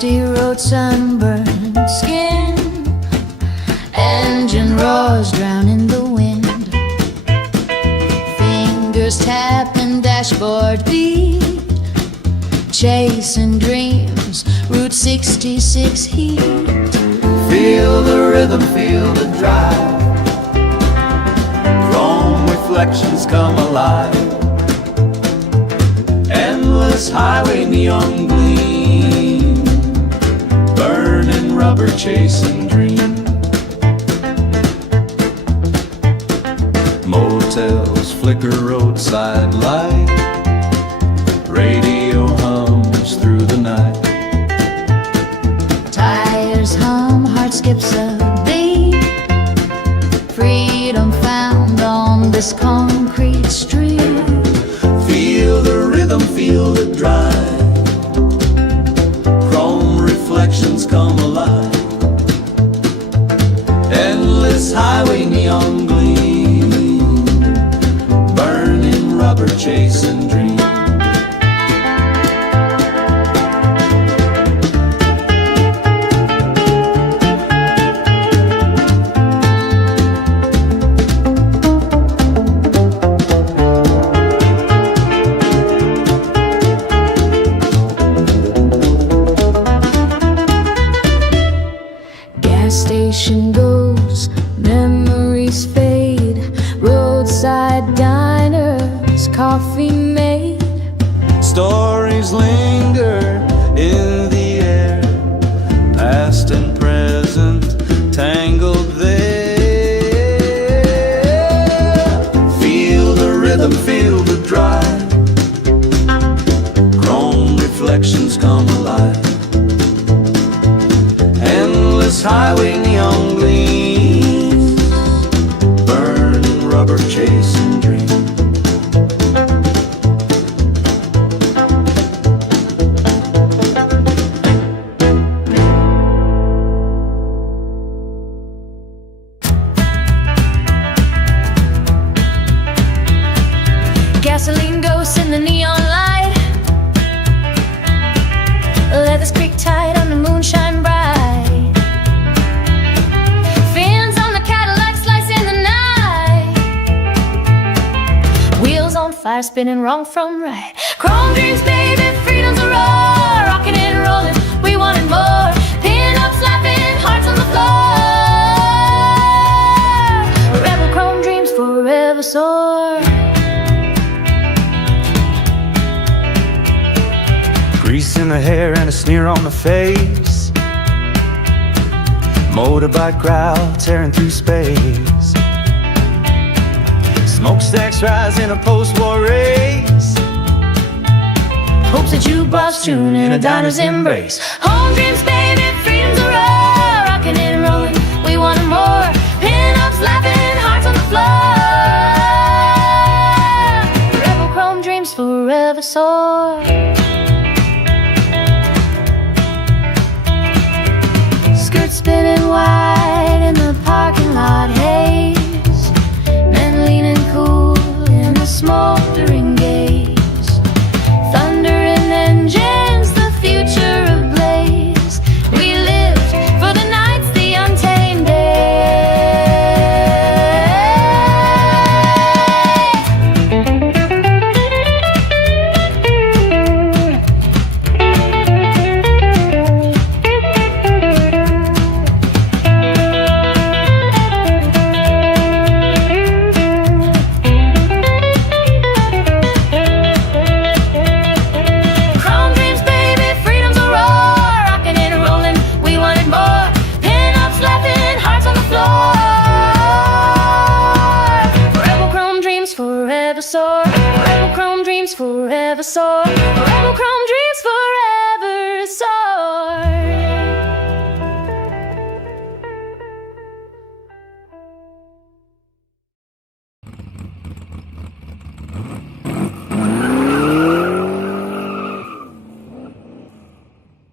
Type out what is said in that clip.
dusty road, sunburned skin. Engine roars, drowning the wind. Fingers tapping, dashboard beat. Chasing dreams, Route 66 heat. Feel the rhythm, feel the drive. Chrome reflections come alive. Endless highway neon gleam. Burning rubber, chasing dream. Motels flicker roadside light. Radio hums through the night. Tires hum, heart skips a beat. Freedom found on this concrete street. Feel the rhythm, feel the drive. Chrome reflections come alive. Endless highway neon gleam. Burning rubber, chasing dream. Station goes, memories fade. Roadside diners, coffee made. Stories linger in the air, past and present tangled there. Feel the rhythm, feel the drive. Chrome reflections come alive. Endless highway neon gleam. Burning rubber, chasing dream. Gasoline ghosts in the neon light. Leather's creak tight on the moonshine bright. Fins on the Cadillac slicing the night. Wheels on fire, spinning wrong from right. Chrome dreams, baby, freedom's a roar. Rocking and rolling, we wanted more. Pin-ups laughing, hearts on the floor. Rebel chrome dreams forever soar. Grease in the hair and a sneer on the face. Motorbike growl tearing through space. Smokestacks rise in a post-war race. Hopes that you boss tune in a diner's embrace. Home dreams, baby, freedom's a roar. Rocking and rolling, we wanted more. Pin-ups laughing, hearts on the floor. Rebel chrome dreams forever soar. Skirt spinning wide in the parking lot. Hey,